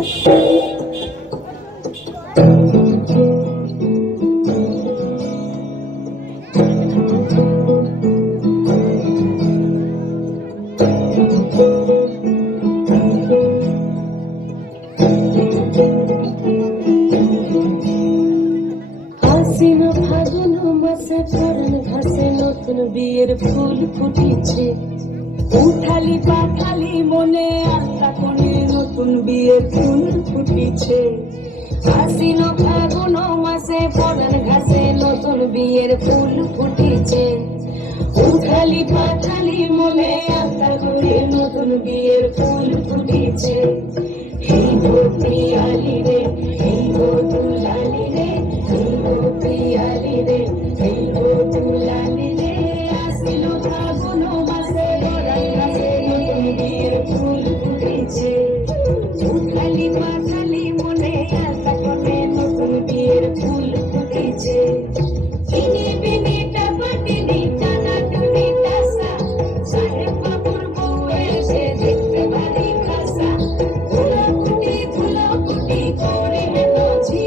ফাগুন মাসে পরান ঘাসে নতুন বিয়ের ফুল ফুটিছে, উঠালি পাখালি মনে আশা কোণে নতুন বিয়ের ফুল ফুটিছে। আশ্বিন ফাগুন মাসে পরান ঘাসে নতুন বিয়ের ফুল ফুটিছে, উঠালি পাখালি মনে আশা কোণে নতুন বিয়ের ফুল ফুটিছে। এই গো পিয়ালি রে, এই গো দুলালি রে, এই গো পিয়ালি রে, এই গো দুলালি রে। আশ্বিন ফাগুন মাসে পরান ঘাসে নতুন বিয়ের ফুল ফুটিছে, উঠালি পাখালি মনে আশা কোণে নতুন বিয়ের ফুল ফুটিছে। চিনি বিনি টাপাটিনি টানা টুনি টাসা, সাহেব বাবুর বউ এসে দেখতে ভারী খাসা। ধুলাকুটি করে হেলোছি,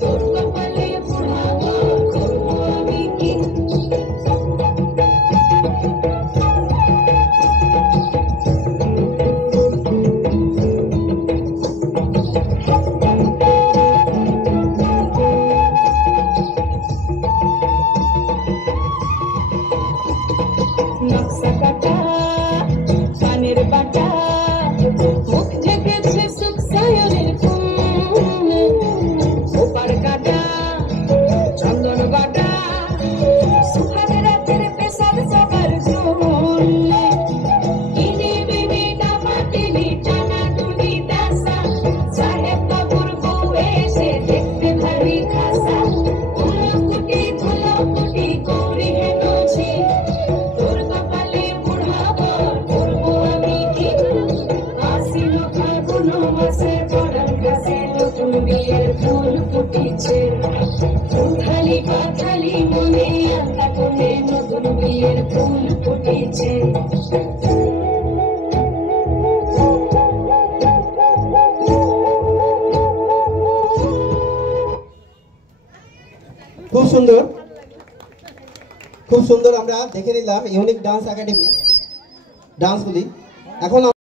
তোর কপালে পোড়াবো করবো আমি কি। নকশা কাটা পানের বাটা, মুখ ঢেকেছে সুখ সায়নের ফুল, ওপার কাটা চন্দন বাটা, সুহাগ রাতের পেশাদ সবার চুল। ইনি বিনি টাপাটিনি টানা টুনি টাসা, সাহেব বাবুর বউ এসে দেখতে ভারী খাসা। ধুলাকুটি করে হেলোছি, তোর কপালে পোড়াবো করবো আমি কি। আশ্বিন ফাগুন মাসে পরান ঘাসে নতুন বিয়ের ফুল ফুটিছে, উঠালি পাখালি মনে আশা কোণে নতুন বিয়ের ফুল ফুটিছে। খুব সুন্দর, খুব সুন্দর। আমরা দেখে নিলাম ইউনিক ডান্স একাডেমি ডান্সগুলি। এখন